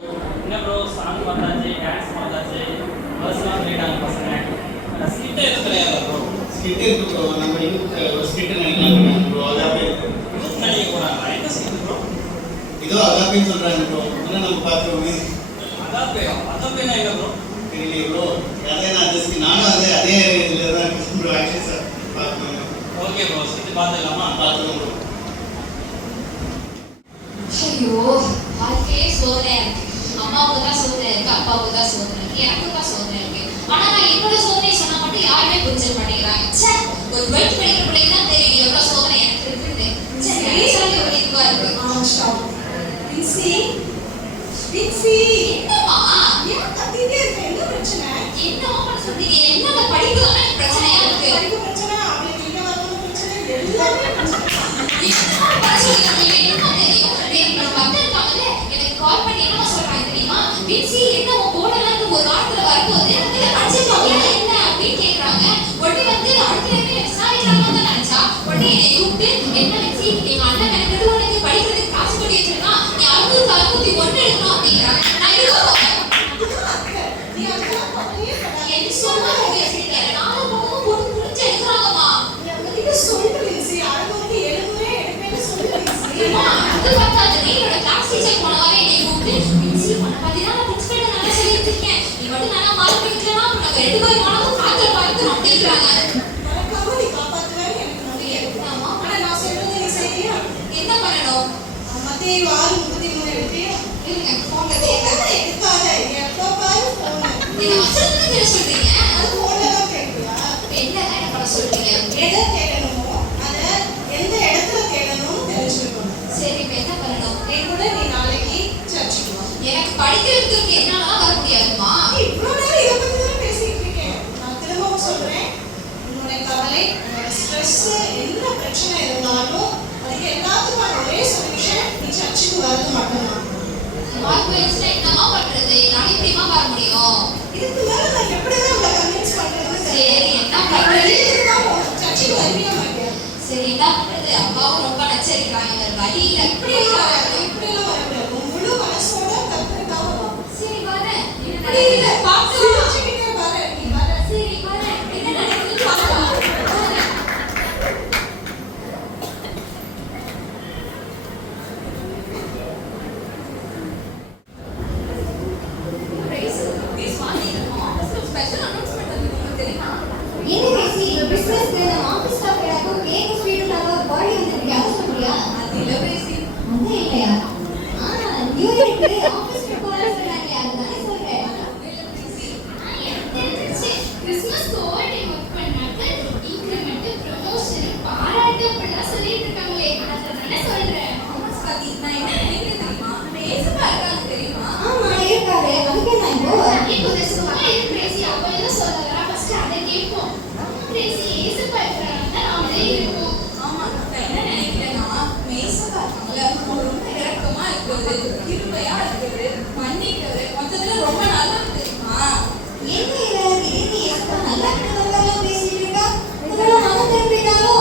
என்ன bro song பார்த்தாச்சு, dance பார்த்தாச்சு, பஸ்லாம் போயிட்டாங்க பசங்க. ஸ்கிட் எதுவும் கிடையாது ப்ரோ. ஸ்கிட் இருக்கு ப்ரோ. நம்ம யூத் ஸ்கிட் நினைக்கலாம் ப்ரோ. அதாவே யூத் நடிக்க போகிறாங்க. என்ன ஸ்கிட் ப்ரோ? இதோ அதாப்பே சொல்கிறாங்க ப்ரோ. ஆனால் நம்ம பார்த்துருவோமே. அதாப்பேனா என்ன ப்ரோ? தெரியலையே ப்ரோ. அதே நான் நானும் அதே இதில் தான் இருக்கேன் ப்ரோ. ஆக்சுவலி சார் பார்க்கணும். ஓகே ப்ரோ, ஸ்கிட் பார்த்துக்கலாமா? பார்த்துக்கோங்க ப்ரோ. ஐயோ, வாழ்க்கையே சோதனையா இருக்கு. அம்மாவுக்கு தான் சோதனை இருக்கு, அப்பாவுக்கு தான் சோதனை இருக்கு, எனக்கு தான் சோதனை இருக்கு. ஆனா நான் என்னோட சோதனை சொன்னா மட்டும் யாருமே புரிஞ்சுக்க மாட்டேங்கிறாங்க. சே, ஒரு 12th படிக்கிற பிள்ளைக்கு தான் தெரியும் எவ்வளவு சோதனை எனக்கு இருக்குன்னு. சரி, நினைச்சாலே ஒரு இதுவா இருக்கு. ஸ்டாப். வின்சி என்னம்மா ஏன் கத்திட்டே இருக்க? என்ன பிரச்சனை? என்னம்மா பண்ண சொல்றீங்க? என்னோட படிப்பு தானே பிரச்சனையா இருக்கு. படிப்பு பிரச்சனை, அவளுக்கு என்ன வரணும் பிரச்சனை, எல்லாமே பிரச்சனை. என்ன பண்ண சொல்றீங்க? என்ன தெரியும்? என்னோட மத்த இருக்காங்கல்ல, எனக்கு கால் பண்ணி என்ன சொல்றாங்க தெரியுமா? வின்சி என்ன உன் போடலான்னு ஒரு வாரத்துல வரும்போது இதை படிச்சிருக்காங்க என்ன அப்படின்னு கேக்குறாங்க. உடனே வந்து அடுத்த என்ன விசாரிக்கிறாங்கன்னு தான் நினைச்சா உடனே என்னை கூப்பிட்டு என்ன வின்சி எங்க அண்ணன் எனக்கு உனக்கு படிக்கிறதுக்கு காசு பண்ணி வச்சிருக்கா, நீ 661 எடுக்கணும் அப்படிங்கிறாங்க. நான் இது நீ அதெல்லாம் கவலையே படாத. என்ன சொன்னாங்க பேசிட்டேன். நானும் போகும் போட்டு புடிச்சு எடுக்கிறாங்கம்மா. நீ அவங்ககிட்ட சொல்லு வின்சி. 600 700 எடுப்பேன்னு சொல்லு வின்சி. அம்மா, அது பத்தாது. என்னோட கிளாஸ் டீச்சர் போன வாரம் என்னை கூப்பிட்டு வின்சி உன்னை பத்தி தான் நான் புக்ஸ் பேட்டை நல்லா சொல்லிட்டு இருக்கேன், நீ மட்டும் நல்லா மார்க் எடுக்கலன்னா அப்ப நாங்க 2 பேரும் மாணவரும் காய்ச்சல் பார்க்கிறோம் அப்படிங்கிறாங்க. மறக்காம நீ காப்பாத்துவேன்னு எனக்கு நம்பிக்கை இருக்கு. ஆமா, ஆனா நான் சொல்றது நீ செய்யறியா? என்ன பண்ணணும்? மத்தேயு 6:33 எடுப்பியா? இருங்க, போன்ல போன்ல எடுக்காத. எப்ப பாரு போன். நீங்க வசனத்துல என்ன சொல்றீங்க? அது போன்ல தான் கேட்பியா? என்னங்க என்ன பண்ண சொல்றீங்க? எதை தேடணுமோ அதை எந்த இடத்துல தேடணும்னு தெரிஞ்சுக்கணும். சரி, இப்ப என்ன பண்ணணும்? என் கூட நீ நாளைக்கு சர்ச்சுக்கு வா. எனக்கு படிக்கிறதுக்கு என்னால வர முடியாதுமா. இவ்வளவு நேரம் இதை பத்தி தான் பேசிட்டு இருக்கேன். நான் திரும்பவும் சொல்றேன், உன்னோட கவலை, உன்னோட ஸ்ட்ரெஸ், என்ன பிரச்சனை இருந்தாலும் அதுக்கு எல்லாத்துக்கும் ஒரே சொல்யூஷன் நீ சர்ச்சுக்கு வரது மட்டும்தான். மார்க் வயசுல என்னமா பண்றது? நான் எப்படிமா வர முடியும்? இதுக்கு மேல நான் எப்படிதான் உங்களை கன்வின்ஸ் பண்றதுன்னு சரி, தெரியல. என்ன பண்றது? சர்ச்சுக்கு வருவியா மாட்டியா? சரி, என்ன பண்றது? அப்பாவும் ரொம்ப நச்சரிக்கிறாங்க, வேற வழி இல்ல. இப்படியெல்லாம் வரக்கூடாது. உன் முழு மனசோட கர்த்தருக்காக வா. சரி, வரேன். என்ன அப்படி இல்ல, நடக்குது? பார்த்து சிரிச்சுக்கிட்டே வர. நீ வர. சரி, வரேன். என்ன நடக்குதுன்னு பார்க்கலாம். வரேன். என்ன பேசி பிசினஸ் நம்ம ஆபீஸ் ஸ்டாஃப் யாராவது கேக் ஸ்வீட் ஒரு பாடி வந்து யாரும் சொல்றியா? அது இல்ல பேசி. அது இல்லையா? நியூ இயருக்கு ஆபீஸ் போறேன்னு சொன்னாங்க, அதுதானே சொல்றேன். கிறிஸ்மஸ் ஓவர் டைம் ஒர்க் பண்ணாக்க இன்கிரிமெண்ட் ப்ரமோஷன் பாராட்டு அப்படிலாம் சொல்லிட்டு இருக்காங்களே, அதை தானே சொல்றேன். சதி, நான் என்ன நினைக்கிறேன் தெரியுமா? நம்ம ஏசப்பா இருக்காங்க தெரியுமா? ஆமா இருக்காரு, அதுக்கு நான் இப்போ இப்போ சும்மா கிரேசி அவ என்ன சொல்ல வரா, ஃபர்ஸ்ட் அதை கேட்போம். கிரேசி ஏசப்பா இருக்கிறாங்க நாமளே இருப்போம். ஆமா, நான் என்ன நினைக்கிறேன்னா ஏசப்பா இருக்காங்கல்ல, அவங்க ரொம்ப இரக்கமா இருக்கிறது, கிருபையா இருக்கிறது, மன்னிக்கிறது, மொத்தத்துல ரொம்ப நல்லது தெரியுமா? என்ன இது எப்ப நல்லா நல்லா பேசிட்டு இருக்கா? இதெல்லாம் மனம் திரும்பிட்டாலோ?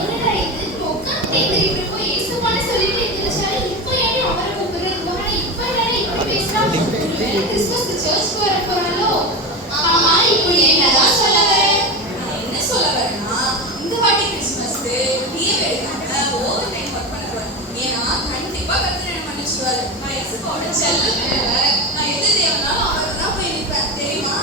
என்னடா இது, உட்காந்து தெரிவிட்டு போய் ஏசப்பான்னு சொல்லிட்டு எந்திரிச்சாரு, இப்போ ஏன் அவரை கூப்பிடுறது போறா, இப்போ என்ன இப்படி பேசுறா? ஒருவேளை கிறிஸ்மஸ்க்கு சர்ச்சுக்கு வர போறாளோ? ஆமா, இப்போ என்னதான் சொல்ல வரேன்? நான் என்ன சொல்ல வரேன்னா, இந்த வாட்டி கிறிஸ்மஸ்க்கு லீவ் எடுக்காம ஓவர் டைம் ஒர்க் பண்ண போறேன். ஏன்னா கண்டிப்பா கர்த்தர் என்ன மன்னிச்சுவாரு. நான் ஏசப்பாவோட செல்ல பிள்ளை. நான் எது தேவைனாலும் அவருக்கு தான் போய் நிற்பேன் தெரியுமா?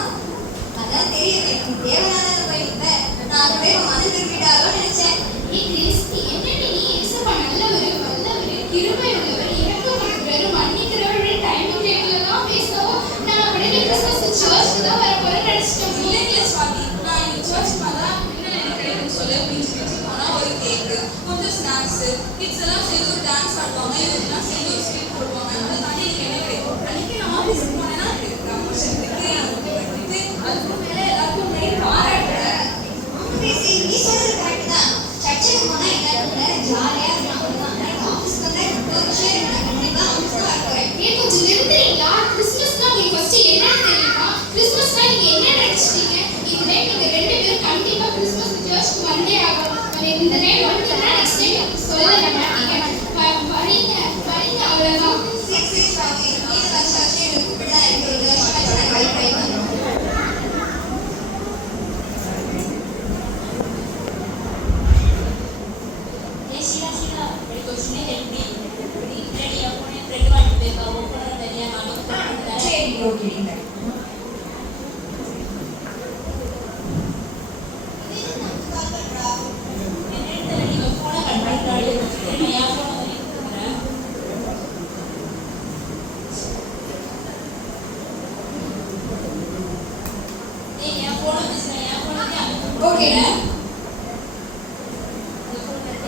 அதான் தெரியுது, எனக்கு தேவையான போயிருப்பேன். நான் அதோட மனம் திரும்பிட்டாலோ நினைச்சேன். கிறிஸ்தி என்னடி நீ ஏசப்பா நல்லவர், வல்லவர், கிருபை உள்ளவர், இரக்கப்படுகிறவர், மன்னிக்கிறவர், டைமிங் டேபிள் தான் பேசவும் நான் அப்படியே கிறிஸ்மஸ் சர்ச்சுக்கு தான் வர போறேன்னு நினைச்சிட்டேன். இல்லைங்களே சுவாதி, நான் இன்னைக்கு சர்ச் பண்ணா என்ன நினைக்கிறேன்னு சொல்ல மிஞ்சி மிஞ்சி போனா ஒரு கேக்கு, கொஞ்சம் ஸ்நாக்ஸ், கிட்ஸ் எல்லாம் சேர்ந்து ஒரு டான்ஸ் ஆடுவாங்க, இதெல்லாம் சேர்ந்து ஒரு ஸ்வீட் போடுவாங்க. அதை தாண்டி எனக்கு என்ன கிடைக்கும்? அன்னைக்கு நான் ஆஃபீஸுக்கு போனேன்னா எனக்கு ப்ரமோஷன் இருக்கு, எனக்கு அதுக்கு மேல எல்லாருக்கும் முன்னாடி பாராட்டுறேன். நீ சொல்றது கரெக்ட் தான். சர்ச்சுக்கு போனா எல்லாரும் ஜாலியா இருக்கலாம், அவ்வளவுதான். எனக்கு ஆபீஸ்க்கு வந்தா ஒரு விஷயம் இருக்கு, நான் கண்டிப்பா ஆபீஸ்க்கு வர போறேன். ஏன் கொஞ்சம் நிறுத்துறீங்களா? கிறிஸ்மஸ்னா உங்களுக்கு ஃபர்ஸ்ட் என்னன்னு தெரியுமா? கிறிஸ்மஸ்னா நீங்க என்ன நினைச்சிட்டீங்க? இதுவே நீங்க 2 பேரும் கண்டிப்பா கிறிஸ்மஸ் சர்ச்சுக்கு வந்தே ஆகணும். இந்த டைம் வந்து நெக்ஸ்ட் டைம் சொல்லவே மாட்டீங்க. வரீங்க வரீங்க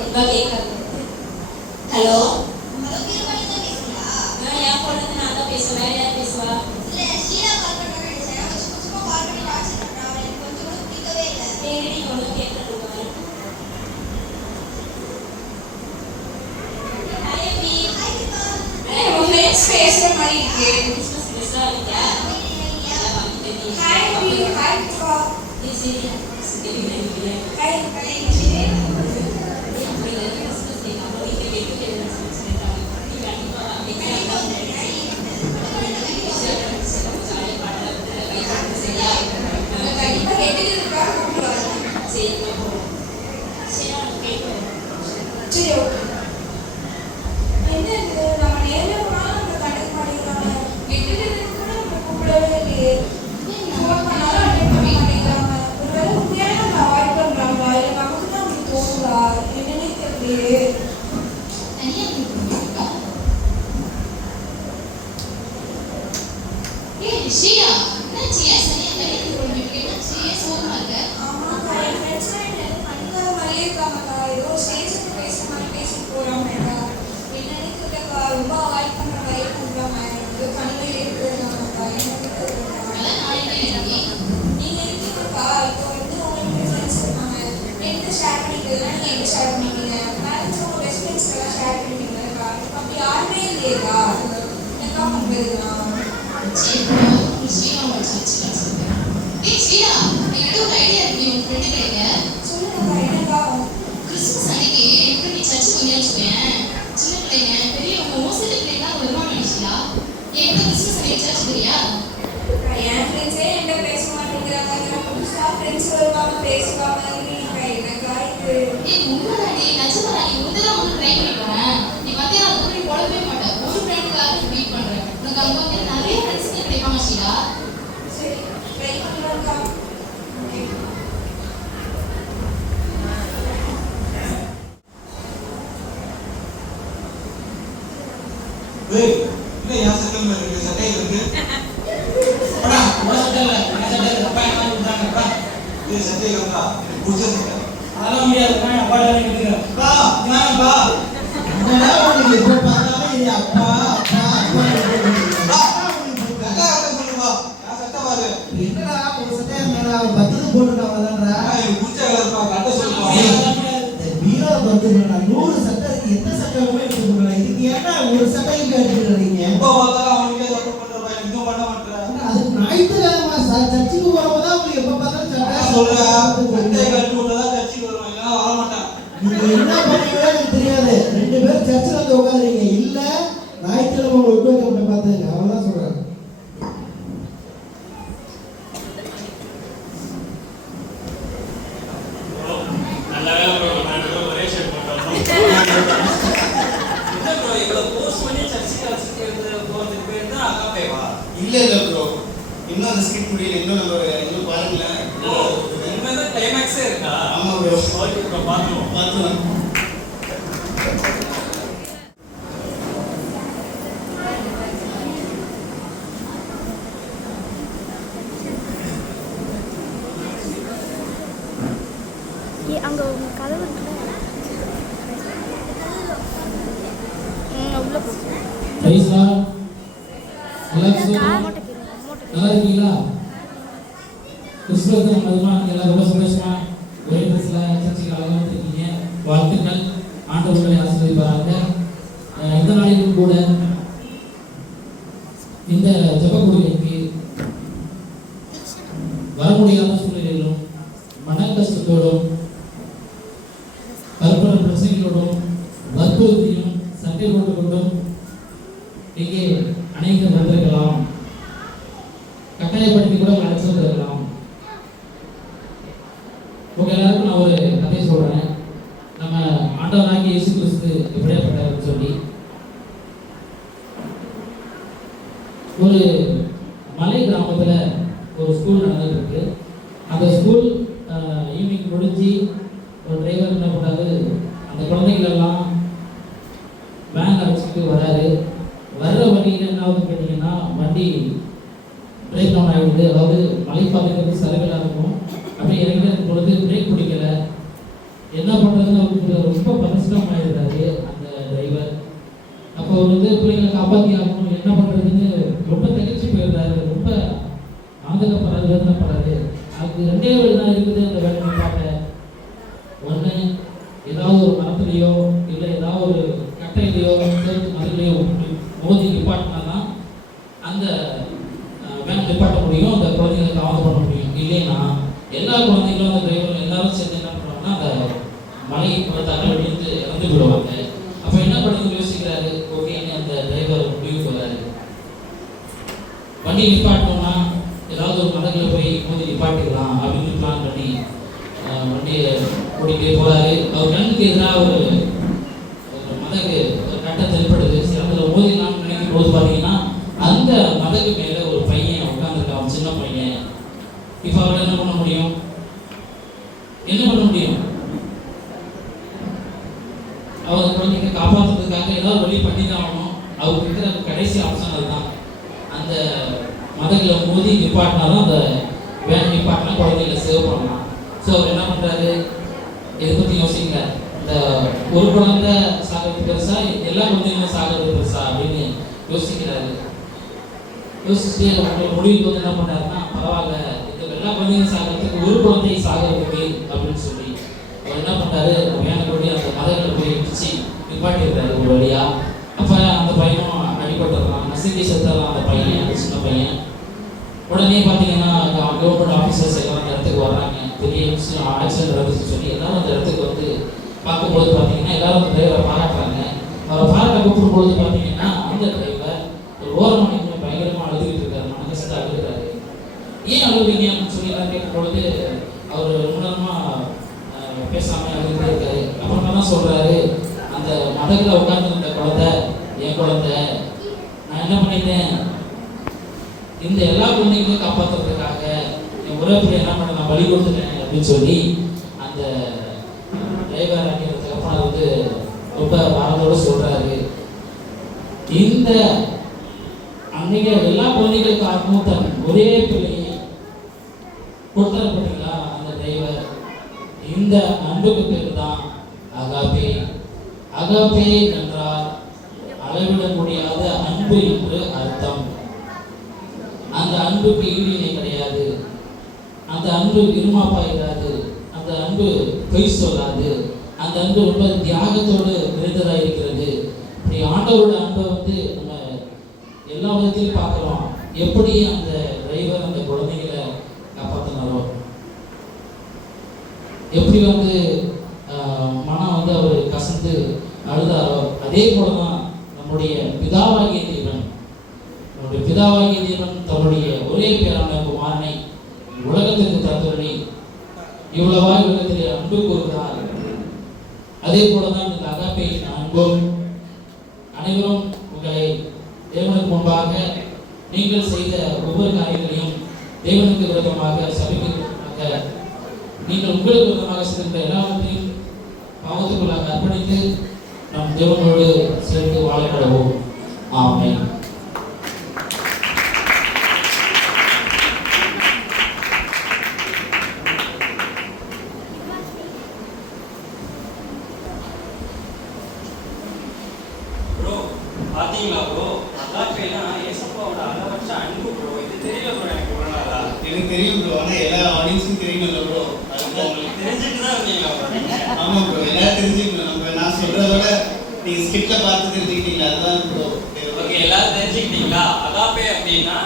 ஒழுங்கா கேட்காது. ஹலோ, ஹலோ கீரவாணி தான் பேசுறீங்களா? என் ஃபோன்ல இருந்து நான் தான் பேசுவேன். வேற யார் பேசுவா? இல்ல ஷீலா கால் பண்றான்னு நினைச்சேன். அவ சும்மா கால் பண்ணி டார்ச்சர் பண்றா. அவளை எனக்கு கொஞ்சம் கூட பிடிக்கவே இல்லை. சரி, நீ ஒழுங்கா கேட்கறது பாரு. ஹாய் அபி. ஹாய் தீபா. உங்க ஃப்ரெண்ட்ஸ் பேசுற மாதிரி இருக்கு. கிறிஸ்மஸ் ஸ்பெஷலா இருக்கியா? நல்லா வாங்கிட்டேன் நீ. ஹாய் அபி, ஹாய் தீபா. சரி சரி சரி. Hi hi. கண்டிப்பா கேட்டுக்கிறதுக்காக கூப்பிட்டு வரேன். சரி ஓகே. என்ன இது நம்ம நேர்ல போனாலும் நம்ம கண்டுக்க மாட்டேங்கிறாங்க. கேட்டுக்கிறதுக்கு கூட நம்ம கூப்பிடவே இல்லையே. ஃபோன் பண்ணாலும் அட்டெண்ட் பண்ண மாட்டேங்கிறாங்க. ஒருவேளை உண்மையான நம்ம அவாய்ட் பண்றாங்களா இல்லை நமக்கு தான் அப்படி தோணுதா என்னன்னே தெரியலையே. தனியா இருக்கா? ஏய் ஷியா, என்னாச்சு? ஏன் சரியா வெளியே போயிட்டு என்னாச்சு? ஏன் சோகமா இருக்க? ஆமாக்கா, என் ஃப்ரெண்ட்ஸ் என்ன கண்டுக்காத மாதிரியே இருக்காங்கக்கா. ஏதோ ஸ்டேஜுக்கு பேசுற மாதிரி பேசிட்டு போறாங்கக்கா. என்னன்னே தெரியலக்கா. ரொம்ப அவாய்ட் பண்ற மாதிரி பண்றாங்க. ஏதோ கண்ணில் ஏற்படுறாங்கக்கா. என்னன்னு தெரியல. அதெல்லாம் நாளைக்கு இருக்கே. நீங்க இருக்கீங்கக்கா. இப்போ வந்து உங்களுக்கு ஃப்ரெண்ட்ஸ் இருக்காங்க. என்கிட்ட ஷேர் பண்ணிக்கிறதுனா நீங்க என்கிட்ட ஷேர் பண்ணிக்கீங்க. பேரண்ட்ஸ் உங்க பெஸ்ட் ஃப்ரெண்ட்ஸ் எல்லாம் ஷேர் பண்ணிக்கீங்கக்கா. அப்படி யாருமே இல்லையேக்கா. என்னக்கா பண்றதுலாம்? சரி, ஷியா உங்க சர்ச்சில் சொல்லுங்க. ஏய் ஷியா, என்கிட்ட ஒரு ஐடியா இருக்கு. உன் ஃப்ரெண்டு கிடைக்க சொல்லுங்கக்கா. என்னக்கா? கிறிஸ்மஸ் அன்னைக்கு எப்படி நீ சர்ச்சுக்கு வந்து வச்சுக்கோயேன். சின்ன பிள்ளைங்க பெரியவங்க மோஸ்ட்லி பிள்ளைங்க வருவாங்க நினைச்சா என்கிட்ட கிறிஸ்மஸ் அன்னைக்கு சர்ச் போறியா? என் ஃப்ரெண்ட்ஸே என்கிட்ட பேச மாட்டேங்கிறாங்க. புதுசா ஃப்ரெண்ட்ஸ் வருவாங்க பேசுவாங்க. எனக்கா இது ஏய் உண்மைதாடி, நிஜமாடா. நீ முதல்ல ஒன்று ட்ரை பண்ணி போறேன். நீ பார்த்தீங்கன்னா அது கூட போடவே மாட்டேன். ஒரு ஃப்ரெண்டுக்காக மீட் பண்றேன். உனக்கு அங்கே வந்து நிறைய ஃப்ரெண்ட்ஸ் கிடைப்பாங்க ஷீலா. சரி ட்ரை பண்ணலாம்க்கா. ஓகே. ஏய், என்ன யா சட்டம் இருக்கு? சட்டை இருக்கு. போடா, உன் சட்டை இல்ல, என் சட்டை இருக்கு. அப்பா என்ன பண்றாங்க? பா. இது சட்டை இருக்கா? புடிச்ச சட்டை. அதெல்லாம் முடியாது. நான் அப்பா தான் நிக்கிறேன். பா, நானப்பா. அப்பா அப்பா பா, அக்கா சொல்லுப்பா. நான் சட்டை பாரு. என்னடா ஒரு சட்டையா மேல பத்து போட்டுட்டாங்கடா. எனக்கு புடிச்ச கலர்ப்பா. கட்ட சொல்லுப்பா. அதெல்லாம் முடியாது. இந்த பீரோ பத்து 100 சட்டை இருக்கு. எந்த சட்டை எடுத்துக்கோங்க. இதுக்கு ஏன்னா ஒரு சட்டையும் எடுத்துக்கிறீங்க. எப்போ பார்த்தாலும் அவனுக்கே சப்போர்ட் பண்றப்பா. எனக்கும் பண்ண மாட்டேன். அதுக்கு ஞாயிற்றுக்கிழமை சர்ச்சுக்கு போறப்பதான் உங்களுக்கு எப்ப பார்த்தாலும் சட்டை சட்டையை கட்டி விட்டதான் சர்ச்சுக்கு வருவான். இல்லைன்னா வர மாட்டான். நீங்க என்ன பண்ணுவீங்களோ எனக்கு தெரியாது. 2 பேரும் சர்ச்சில் வந்து உட்காந்துறீங்க. இல்ல ஞாயிற்றுக்கிழமை உங்களை விட்டு வைக்க மாட்டேன் பார்த்துங்க. அவ்வளவுதான் சொல்றேன். நல்ல வேலை ப்ரோ, நான் ஒரே ஷர்ட் போட்டோம். என்ன bro, இவ்வளவு force பண்ணி சர்ச்சுக்கு அழைச்சிட்டு போறதுக்கு பேர் தான் அகாப்பேவா? இல்ல ப்ரோ, இன்னும் அந்த ஸ்கிரிப்ட் முடியல. இன்னும் பாருங்களேன். இனிமேதான் climax-ஏ இருக்கா? ஆமா ப்ரோ. ஓகே bro, பார்த்துருவோம். பார்த்துலாம். அங்கே உங்க கதவு உள்ள போ. பைசா நல்லா இருக்கீங்களா? கிறிஸ்துவ மதமா எல்லாம் ரொம்ப சந்தோஷமா ஒரே ட்ரெஸ்ல சர்ச்சைக்கு அழகாக இருக்கீங்க. வாழ்த்துக்கள். ஆண்டவர் உங்களை ஆசீர்வதிப்பாராக. இந்த நாளிலும் கூட இந்த ஜெபக்கூடுகைக்கு வர முடியாத சூழ்நிலையிலும் மன கஷ்டத்தோடும் கற்பனை பிரச்சனைகளோடும் வற்புறுத்தியும் சண்டை போட்டுக்கொண்டும் இங்கே அநேகர் வந்திருக்கலாம். கட்டாயப்படுத்தி கூட அழைச்சு வந்திருக்கலாம். உங்க எல்லாருக்கும் நான் ஒரு கதை சொல்றேன். நம்ம ஆண்டவராகிய இயேசு கிறிஸ்து எப்படியாப்பட்டவர்னு சொல்லி ஒரு மலை கிராமத்துல ஒரு ஸ்கூல் நடந்துட்டு இருக்கு. அந்த ஸ்கூல் ஈவினிங் முடிஞ்சு ஒரு டிரைவர் என்ன பண்ணாரு, அந்த குழந்தைகள் எல்லாம் வேன் அழைச்சிட்டு வராரு. வர்ற வண்டியில் என்ன ஆகுதுன்னு கேட்டிங்கன்னா வண்டி பிரேக் டவுன் ஆகிடுது. அதாவது மலைப்பாதைக்கு சரகலாக இருக்கும். அப்படியே இறங்கின பொழுது பிரேக் பிடிக்கல. என்ன பண்ணுறதுன்னு அவருக்கு ரொம்ப பரிசு அவர் வந்து பிள்ளைங்களை காப்பாற்றி ஆகணும், என்ன பண்ணுறதுன்னு ரொம்ப திகச்சு போயிடுறாரு, ரொம்ப ஆதங்கப்படுறாரு, வேதனைப்படுறாரு. அதுக்கு ரெண்டே வழி தான் இருக்குது அந்த வேலை பார்க்க. ஒன்று, ஏதாவது ஒரு மரத்துலையோ இல்லை ஏதாவது ஒரு கட்டையிலையோ சேர்த்து மரத்துலையோ மோதி நிப்பாட்டினா தான் அந்த வேன் நிப்பாட்ட முடியும், அந்த குழந்தைங்களை காவல் பண்ண முடியும். இல்லைன்னா எல்லா குழந்தைகளும் அந்த டிரைவரும் எல்லாரும் சேர்ந்து என்ன பண்ணுவாங்கன்னா அந்த மலை தகவல் விழுந்து இறந்து விடுவாங்க. அப்போ என்ன பண்ணுறது யோசிக்கிறாரு. ஓகேன்னு அந்த டிரைவர் முடிவுக்கு வர்றாரு. வண்டி நிப்பாட்டோம்னா ஏதாவது ஒரு மதங்களை போய் மோதி நிப்பாட்டிக்கலாம் அப்படின்னு பிளான் பண்ணி வண்டியை ஓடிக்கிட்டே போகிறாரு. அவர் கண்ணுக்கு எதிராக ஒரு மதகு ஒரு கட்டம் தென்படுது. சரி, அதில் மோதி நான் நினைக்கும் போது பார்த்தீங்கன்னா அந்த மதகு மேலே ஒரு பையன் உட்காந்துருக்கான், சின்ன பையன். இப்போ அவர் என்ன பண்ண முடியும்? அவர் குழந்தைங்க காப்பாற்றுறதுக்காக ஏதாவது வழி பண்ணி தான் ஆகணும். அவருக்கு இருக்கிற கடைசி ஆப்ஷன் அதுதான். அந்த மதங்களை மோதி நிப்பாட்டினாலும் அந்த வேன் நிப்பாட்டினா குழந்தைகளை சேவ் பண்ணலாம். ஸோ அவர் என்ன பண்ணுறாரு, இதை பற்றி யோசிக்கல. இந்த ஒரு குழந்தை சாகிறது பெருசா, எல்லா குழந்தைங்களும் சாகிறது பெருசா அப்படின்னு யோசிக்கிறாரு. யோசிச்சுட்டு அவங்களோட முடிவுக்கு வந்து என்ன பண்ணாருன்னா, பரவாயில்ல, இந்த எல்லா குழந்தைங்களும் சாகிறதுக்கு ஒரு குழந்தை சாகிறதுக்கு அப்படின்னு சொல்லி அவர் என்ன பண்ணாரு, வேனை கொண்டு அந்த மதங்களை போய் இடிச்சு நிப்பாட்டிடுறாரு ஒரு வழியா. அப்போ அந்த பையனும் அடிபட்டுறான், நசுக்கி செத்துறான் அந்த பையன், அந்த சின்ன பையன். உடனே பார்த்தீங்கன்னா கவர்மெண்ட் ஆஃபீஸர்ஸ் எல்லாம் அந்த இடத்துக்கு வர்றாங்க. பெரிய ஆக்சிடென்ட் நடந்துச்சுன்னு சொல்லி எல்லாரும் அந்த இடத்துக்கு வந்து பார்க்கும்போது பார்த்தீங்கன்னா எல்லாரும் அந்த டிரைவரை பாராட்டுறாங்க. அவரை பாராட்ட கூப்பிடும்பொழுது பார்த்தீங்கன்னா அந்த டிரைவர் ஒரு ஓரமாக பயங்கரமாக அழுதுகிட்டு இருக்காரு, மன கஷ்டத்தை அழுதுறாரு. ஏன் அழுகுறீங்க அப்படின்னு சொல்லி எல்லாம் கேட்கும்பொழுது அவர் உணர்மாக பேசாமல் அழுதுகிட்டே இருக்காரு. அப்புறமா தான் சொல்கிறாரு, அந்த மதத்தில் உட்காந்துருந்த குழந்தை என் குழந்தை, நான் என்ன பண்ணிட்டேன், இந்த எல்லா குழந்தைங்களும் காப்பாற்றுறதுக்காக என் உறவுக்கு என்ன பண்ண நான் பலி கொடுத்துட்டேன் அப்படின்னு சொல்லி அந்த டிரைவர் அப்படிங்கிற தகப்பனார் வந்து ரொம்ப வாரத்தோடு சொல்றாரு. இந்த அன்னைக்கு எல்லா குழந்தைகளுக்காகவும் தன் ஒரே பிள்ளையை கொடுத்தாரு பார்த்தீங்களா அந்த டிரைவர். இந்த அன்புக்கு பேர் தான் அகாபே. அகாபே என்றால் அளவிட முடியாத அன்பு என்று அர்த்தம். அந்த அன்புக்கு ஈடிணை கிடையாது. அந்த அன்பு இருமாப்பாயிடாது. அந்த அன்பு பொய் சொல்லாது. அந்த அன்பு ரொம்ப தியாகத்தோடு நிறைந்ததாக இருக்கிறது. இப்படி ஆண்டவரோட அன்பை வந்து நம்ம எல்லா விதத்திலையும் பார்க்குறோம். எப்படி அந்த டிரைவர் அந்த குழந்தைகளை காப்பாற்றினாரோ, எப்படி வந்து மனம் வந்து அவர் கசந்து அழுதாரோ, அதே போல தான் நம்முடைய பிதாவாகிய தேவன் தன்னுடைய ஒரே பேரான குமாரனை உலகத்திற்கு தந்தவரை இவ்வளவாய் உலகத்திலே அன்பு கூறுகிறார். அதே போலதான் இந்த அகாபேயின் அன்பும். அனைவரும் உங்களை தேவனுக்கு முன்பாக நீங்கள் செய்த ஒவ்வொரு காரியங்களையும் தேவனுக்கு விரோதமாக சபைக்கு நீங்கள் உங்களுக்கு விரோதமாக செய்த எல்லாவற்றையும் பாவத்துக்குள்ளாக அர்ப்பணித்து நம் தேவனோடு சேர்ந்து வாழப்படவும். ஆமென். பாத்தீங்களா ப்ரோ, அகாபேனா ஏசப்பாவோட அளவற்ற அன்பு ப்ரோ. இது தெரியல ப்ரோ எனக்கு ஒரு நாளா. எனக்கு தெரியும் ப்ரோ, ஆனால் எல்லா ஆடியன்ஸும் தெரியணும்ல ப்ரோ. அதுதான் உங்களுக்கு தெரிஞ்சுட்டு தான் இருக்கீங்களா ப்ரோ நீங்க? ஆமாம் ப்ரோ, எல்லாரும் தெரிஞ்சுக்கணும். நான் சொல்கிறதோட நீங்கள் ஸ்கிரிப்டில் பார்த்து தெரிஞ்சுக்கிட்டீங்களா, அதுதான் ப்ரோ. ஓகே, எல்லாரும் தெரிஞ்சுக்கிட்டீங்களா? அகாபே அப்படின்னா